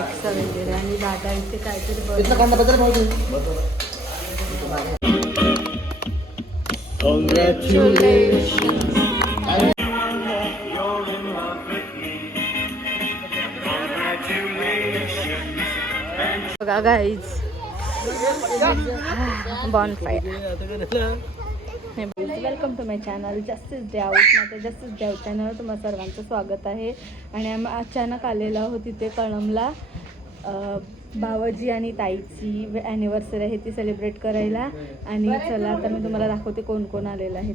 वगैरे आणि दादा इथे काहीतरी बघा guys bonfire welcome to my channel justice doubt माझ्या जस्टिस ड्याऊट चॅनलवर तुम्हाला सर्वांचं स्वागत आहे. आणि आम्ही अचानक आलेलो आहोत तिथे कळमला अं, भावाजी आणि ताईची ॲनिव्हर्सरी आहे ती सेलिब्रेट करायला. आणि चला आता मी तुम्हाला दाखवते कोण कोण आलेलं आहे.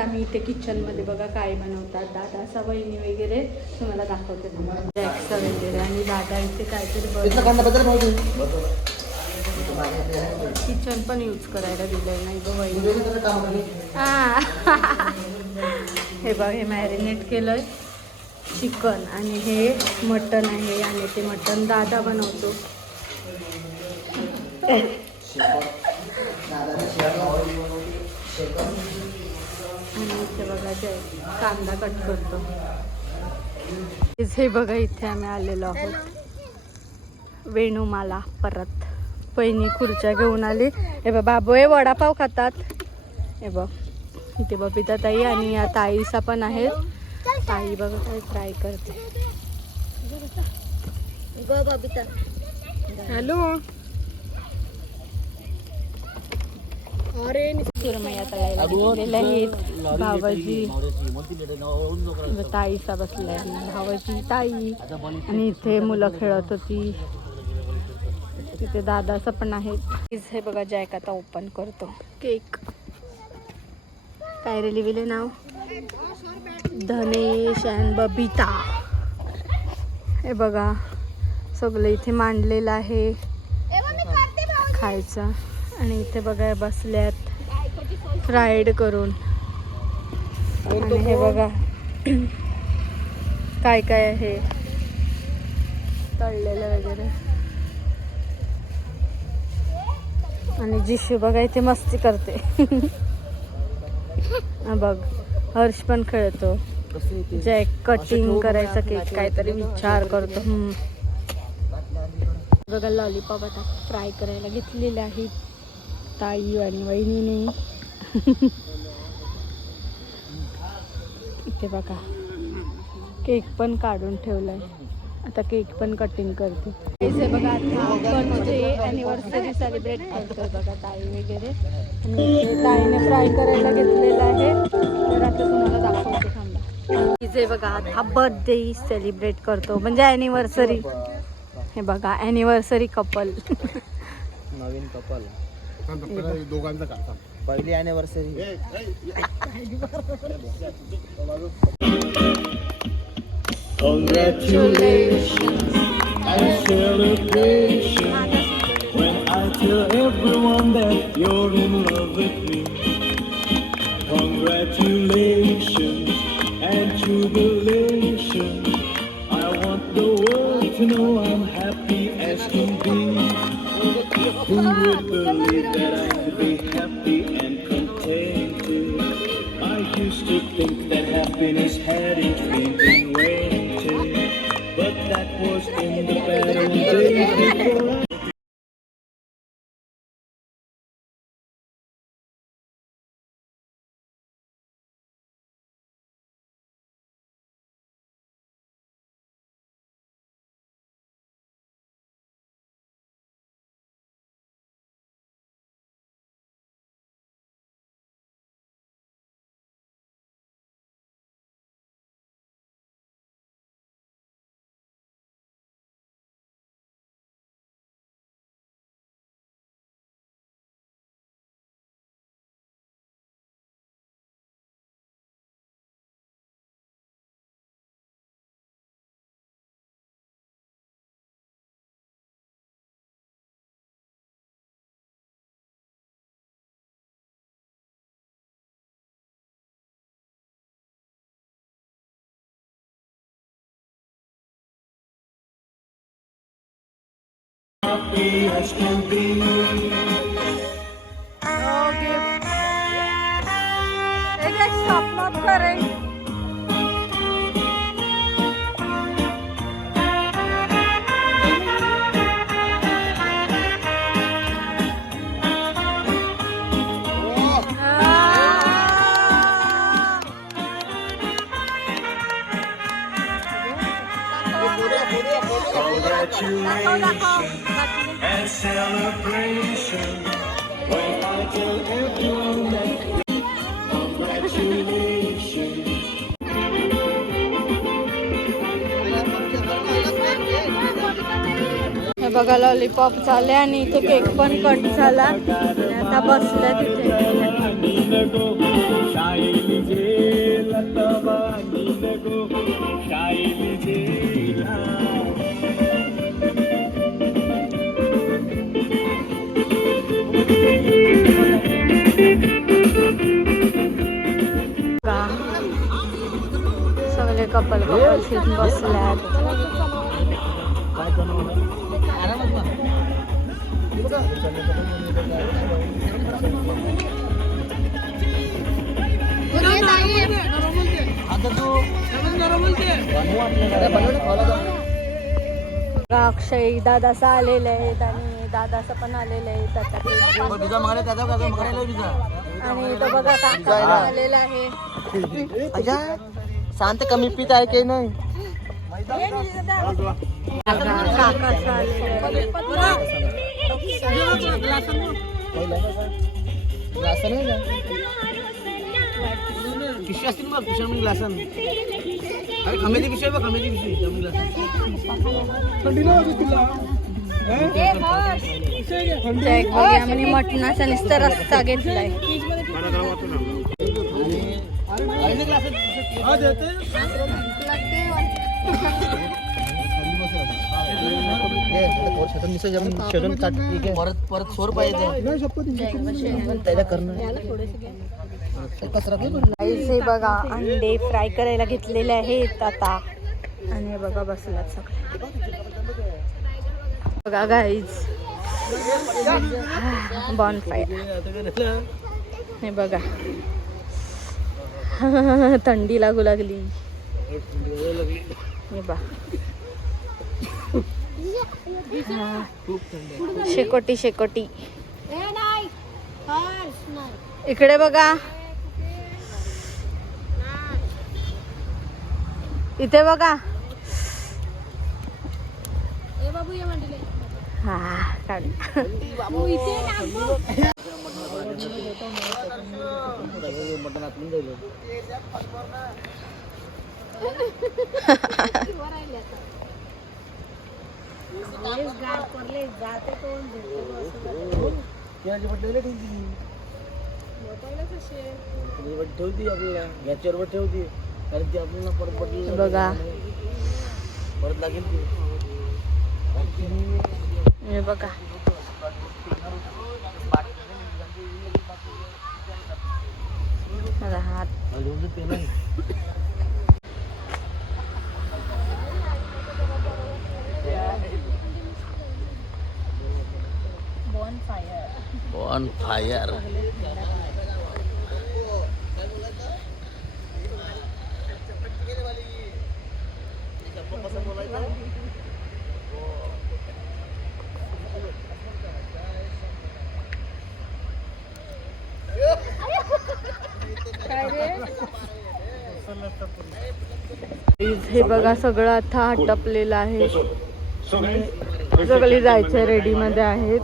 आम्ही इथे किचनमध्ये बघा काय बनवतात. दादा असा वहिनी वगैरे तुम्हाला दाखवते. जॅक्सा वगैरे आणि दादा इथे काहीतरी बघ इथलं कांदा बदल पाहिजे किचन पण यूज करायला दिलंय नाही गं वहिनी आहे? आ. हे. बघ हे मॅरिनेट केलंय चिकन आणि हे मटन आहे आणि ते मटन दादा बनवतो. आणि इथे बघा जे कांदा कट करतो. हे बघा इथे आम्ही आलेलो आहोत. वेणुमाला परत. पहिनी खुर्च्या घेऊन आली. हे बघ बाबू हे वडापाव खातात. हे बघ इथे बबिता ताई आणि या ताईसा पण आहेत. ताई बघा काय फ्राय करते. हॅलो. सुरमया तळायला घेतलेल्या आहेत. भावाजी. ताईसा बसलाय भावाची ताई. आणि इथे मुलं खेळत होती. तिथे दादाचं पण आहे. हे बघा जॅक आता ओपन करतो. केक काय रे लिहिले नाव? धनेश अँड बबिता. हे बघा सगळं इथे मांडलेलं आहे. खायचं. आणि इथे बघा बसल्यात. फ्राईड करून. आणि हे बघा काय काय आहे? तळलेलं वगैरे. आणि जिशू बघा इथे मस्ती करते. बघ हर्ष पण खेळतो. जॅक कटिंग करायचा केक काहीतरी विचार करतो. बघा लॉलीपॉप आता फ्राय करायला घेतलेले आहेत ताई आणि वहिनीने. इथे बघा केक पण काढून ठेवलाय. आता केक पण कटिंग करते. हे बघा आता बर्थडे अॅनिव्हर्सरी सेलिब्रेट करतोय बघा ताई वगैरे. आणि ताईने फ्राय करायला घेतलेलं आहे. तर आता तुम्हाला दाखवते थांबा. इथे बघा आता बर्थडे सेलिब्रेट करतो म्हणजे अॅनिव्हर्सरी हे बघा अॅनिव्हर्सरी कपल नवीन कपल दोघांचं का? पहिली anniversary Congratulations. and celebration when I tell everyone that you're in love with me. Congratulations and jubilation. I want the world to know I'm happy as can be. Who would believe that I could be happy and contented? I used to think that happiness had its been invented, was in the bed. much to be. Oh, good. It is not current. Celebration. When I tell everyone that congratulations. हे बघा lollipop झाले आणि इथे cake पण cut झाला आता बसल्या तिथे नीलगो शायली जे सगळे कपल कपल सीट बसल्यात. बघा, अक्षय दादासा आलेले आहेत आणि दादासा पण आलेले आहे त्याचा cake घेऊन. आणि इथं बघा काका पण आलेला आहे. अजा शांत कमी पित आहे की नाही? बघा, काकाचा आलेला आहे ग्लासन आहे का पिशवी असतील बघ पिशवी म्हणजे ग्लासन. अरे खमेची पिशवी बघ खमेची पिशवी. त्यामुळे त्या मटणाचा नुसता रस्ता घेतलाय परत परत सोर पाहिजे कचरा हे बघा अंडे फ्राय करायला घेतलेले आहेत आता. आणि बघा बसलात सगळं. बघा गाईज बॉन फायर हे बघा. थंडी लागू लागली. हे. शेकोटी शेकोटी. इकडे बघा. इथे बघा. हा काढ ठेवती ठेवती आपल्याला गॅसवर ठेवती कारण ती आपल्याला परत बघा. परत लागेल ती हे बघा माझा हात लिहून पेन आहे बॉन फायर ऑन फायर हे बघा सगळं आता आटपलेलं आहे. सगळे जायचे रेडी मध्ये आहेत.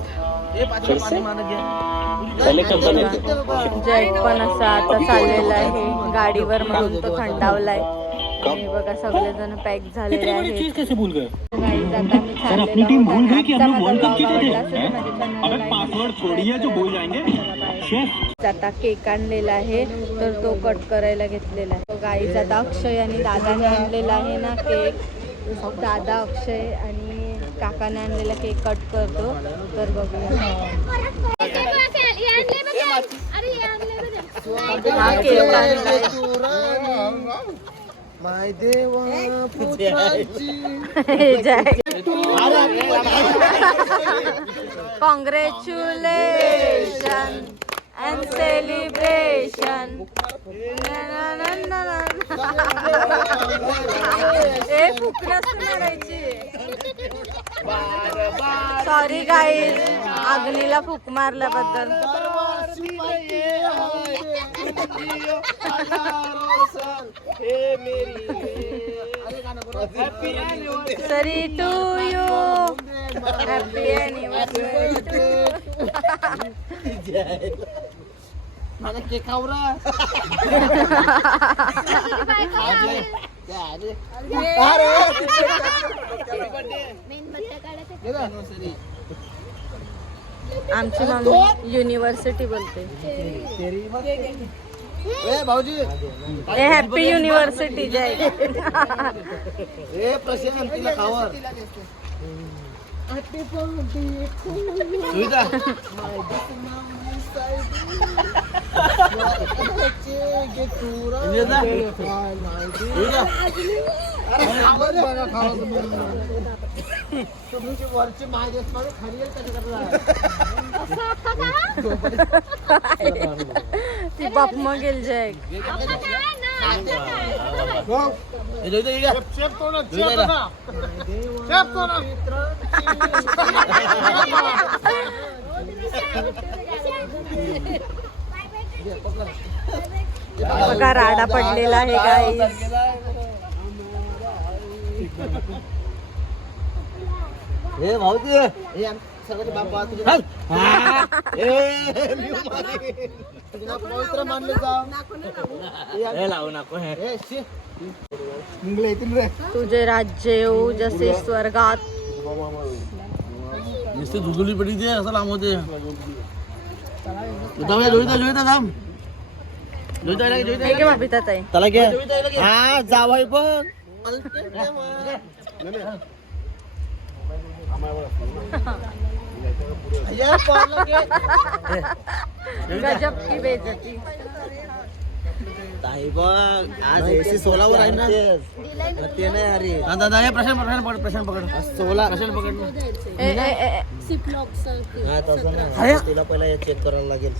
जॅक पण असा आता चाललेला आहे. गाडीवर म्हणून तो थंडावलाय. आणि बघा सगळेजण पॅक झालेले आहेत. कैसे भूल गए Guys, आता केक आणलेला आहे तर तो कट करायला घेतलेला आहे. तो गाईच आता अक्षय आणि दादाने आणलेला आहे ना केक दादा अक्षय आणि काकाने आणलेला केक कट करतो. तर बघूया. हा केक आणलाय. माय देवा कॉंग्रॅच्युलेशन अँड सेलिब्रेशन ए फुकणच मारायची सॉरी गाईज अग्नीला फूक मारल्याबद्दल. Sorry to you. हॅपी माझा केक खावरा आमची मम्मी युनिव्हर्सिटी बोलते. ए भाऊजी. ए हॅपी युनिव्हर्सिटी जय ए प्रशांत तिला खावर. सुविधा. सुविधा. सुविधा. तुमची वरची माय देश माझं खाली येईल त्याच्या ती बाप मग जय. बघा राडा पडलेला आहे काय हे भाऊजी. बाप बा तुझे हा. ए, मी मारे. तुला पवित्र मानले जाव? हे लावू नको हे. शी. निघले येतील रे. तुझे राज्य येऊ जसे स्वर्गात. नुसती धुगुली पडी दे असं लांब होते. जोईता जोईता जोईता थांब. जोईता जोईता हे घे बबिता ताई त्याला घ्या हा जावाय पण. गजब की बेजती आज एसी सोलावर आहे ना? ते नाही अरे दादा हे प्रशांत प्रशांत पकड प्रशांत पकड. सोला प्रशांत पकड. ए ए ए तुला पहिला चेक करायला लागेल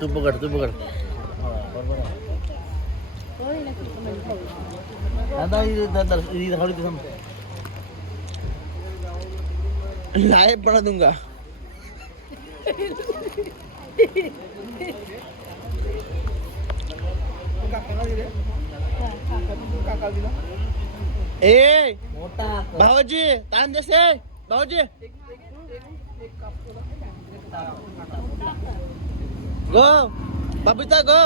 तू पकड तू पकड. दादा थोड़ी कसम लाइव बना दूंगा ए भाऊजी तान देसे भाऊजी. गो बबिता गो.